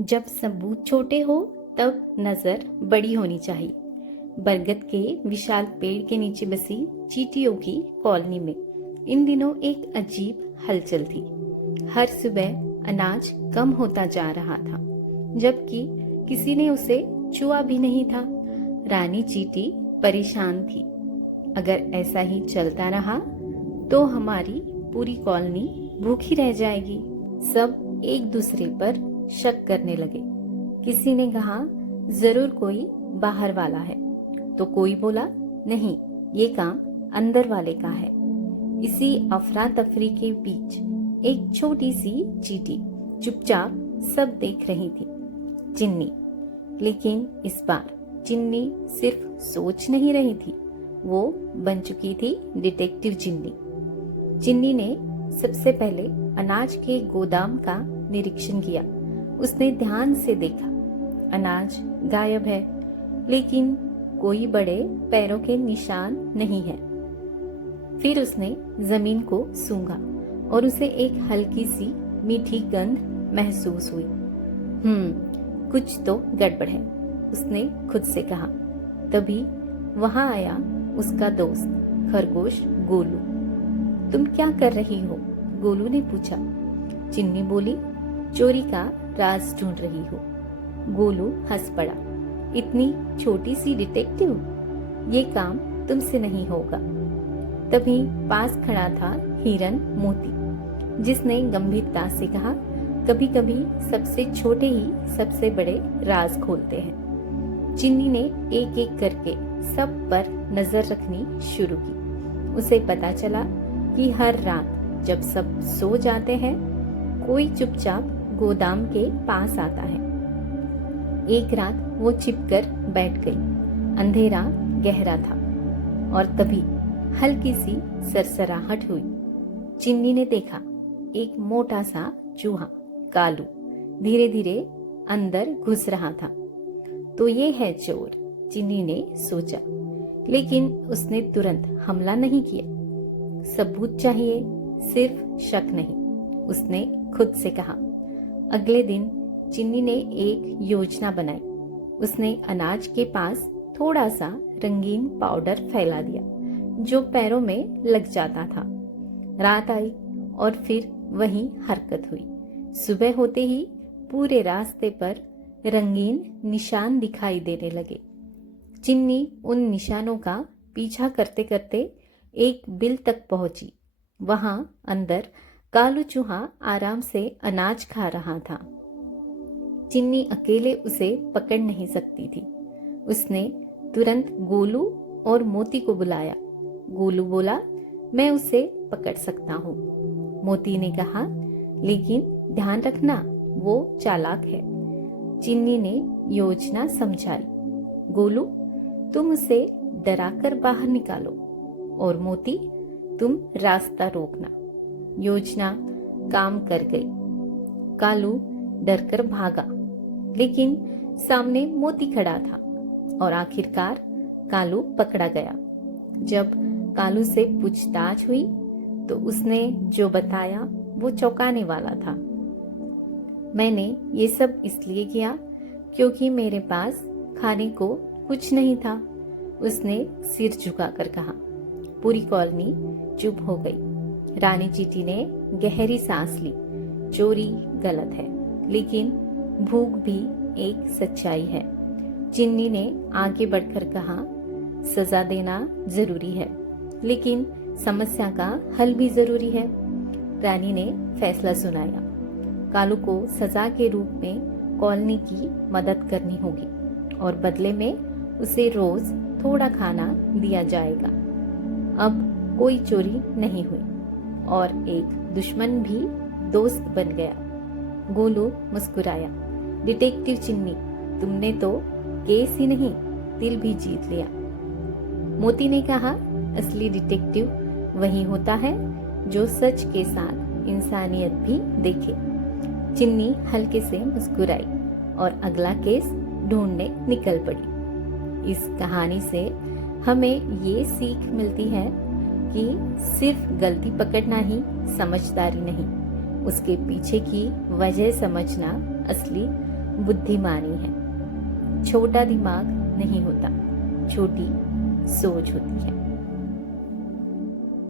जब सबूत छोटे हो तब नजर बड़ी होनी चाहिए। बरगद के विशाल पेड़ के नीचे बसी चींटियों की कॉलोनी में इन दिनों एक अजीब हलचल थी। हर सुबह अनाज कम होता जा रहा था, जबकि किसी ने उसे छुआ भी नहीं था। रानी चींटी परेशान थी। अगर ऐसा ही चलता रहा तो हमारी पूरी कॉलोनी भूखी रह जाएगी। सब एक दूसरे पर शक करने लगे। किसी ने कहा जरूर कोई बाहर वाला है, तो कोई बोला नहीं, ये काम अंदर वाले का है। इसी अफरा तफरी के बीच एक छोटी सी चींटी चुपचाप सब देख रही थी, चिन्नी। लेकिन इस बार चिन्नी सिर्फ सोच नहीं रही थी, वो बन चुकी थी डिटेक्टिव चिन्नी। चिन्नी ने सबसे पहले अनाज के गोदाम का निरीक्षण किया। उसने ध्यान से देखा, अनाज गायब है, लेकिन कोई बड़े पैरों के निशान नहीं है। फिर उसने जमीन को सूंघा और उसे एक हल्की सी मीठी गंध महसूस हुई। कुछ तो गड़बड़ है, उसने खुद से कहा। तभी वहां आया उसका दोस्त खरगोश गोलू। तुम क्या कर रही हो? गोलू ने पूछा। चिन्नी बोली, चोरी का राज ढूंढ रही हो। गोलू हंस पड़ा। इतनी छोटी सी डिटेक्टिव, ये काम तुमसे नहीं होगा। तभी पास खड़ा था हिरन मोती, जिसने गंभीरता से कहा, कभी कभी सबसे छोटे ही सबसे बड़े राज खोलते हैं। चिन्नी ने एक एक करके सब पर नजर रखनी शुरू की। उसे पता चला कि हर रात जब सब सो जाते हैं, कोई चुपचाप गोदाम के पास आता है। एक रात वो छिपकर बैठ गई। अंधेरा गहरा था और तभी हल्की सी सरसराहट हुई। चिन्नी ने देखा एक मोटा सा चूहा कालू धीरे धीरे अंदर घुस रहा था। तो ये है चोर, चिन्नी ने सोचा। लेकिन उसने तुरंत हमला नहीं किया। सबूत चाहिए, सिर्फ शक नहीं, उसने खुद से कहा। अगले दिन चिन्नी ने एक योजना बनाई। उसने अनाज के पास थोड़ा सा रंगीन पाउडर फैला दिया, जो पैरों में लग जाता था। रात आई और फिर वही हरकत हुई। सुबह होते ही पूरे रास्ते पर रंगीन निशान दिखाई देने लगे। चिन्नी उन निशानों का पीछा करते करते एक बिल तक पहुंची। वहां अंदर कालू चूहा आराम से अनाज खा रहा था। चिन्नी अकेले उसे पकड़ नहीं सकती थी। उसने तुरंत गोलू और मोती को बुलाया। गोलू बोला, मैं उसे पकड़ सकता हूँ। मोती ने कहा, लेकिन ध्यान रखना, वो चालाक है। चिन्नी ने योजना समझाई। गोलू, तुम उसे डराकर बाहर निकालो, और मोती, तुम रास्ता रोकना। योजना काम कर गई। कालू डरकर भागा, लेकिन सामने मोती खड़ा था और आखिरकार कालू पकड़ा गया। जब कालू से पूछताछ हुई तो उसने जो बताया वो चौंकाने वाला था। मैंने ये सब इसलिए किया क्योंकि मेरे पास खाने को कुछ नहीं था, उसने सिर झुकाकर कहा। पूरी कॉलोनी चुप हो गई। रानी चींटी ने गहरी सांस ली। चोरी गलत है, लेकिन भूख भी एक सच्चाई है। चिन्नी ने आगे बढ़कर कहा, सजा देना जरूरी है, लेकिन समस्या का हल भी जरूरी है। रानी ने फैसला सुनाया। कालू को सजा के रूप में कॉलोनी की मदद करनी होगी और बदले में उसे रोज थोड़ा खाना दिया जाएगा। अब कोई चोरी नहीं हुई और एक दुश्मन भी दोस्त बन गया। गोलू मुस्कुराया। डिटेक्टिव चिन्नी, तुमने तो केस ही नहीं, दिल भी जीत लिया। मोती ने कहा, असली डिटेक्टिव वही होता है जो सच के साथ इंसानियत भी देखे। चिन्नी हल्के से मुस्कुराई और अगला केस ढूंढने निकल पड़ी। इस कहानी से हमें ये सीख मिलती है कि सिर्फ गलती पकड़ना ही समझदारी नहीं, उसके पीछे की वजह समझना असली बुद्धिमानी है। छोटा दिमाग नहीं होता, छोटी सोच होती है।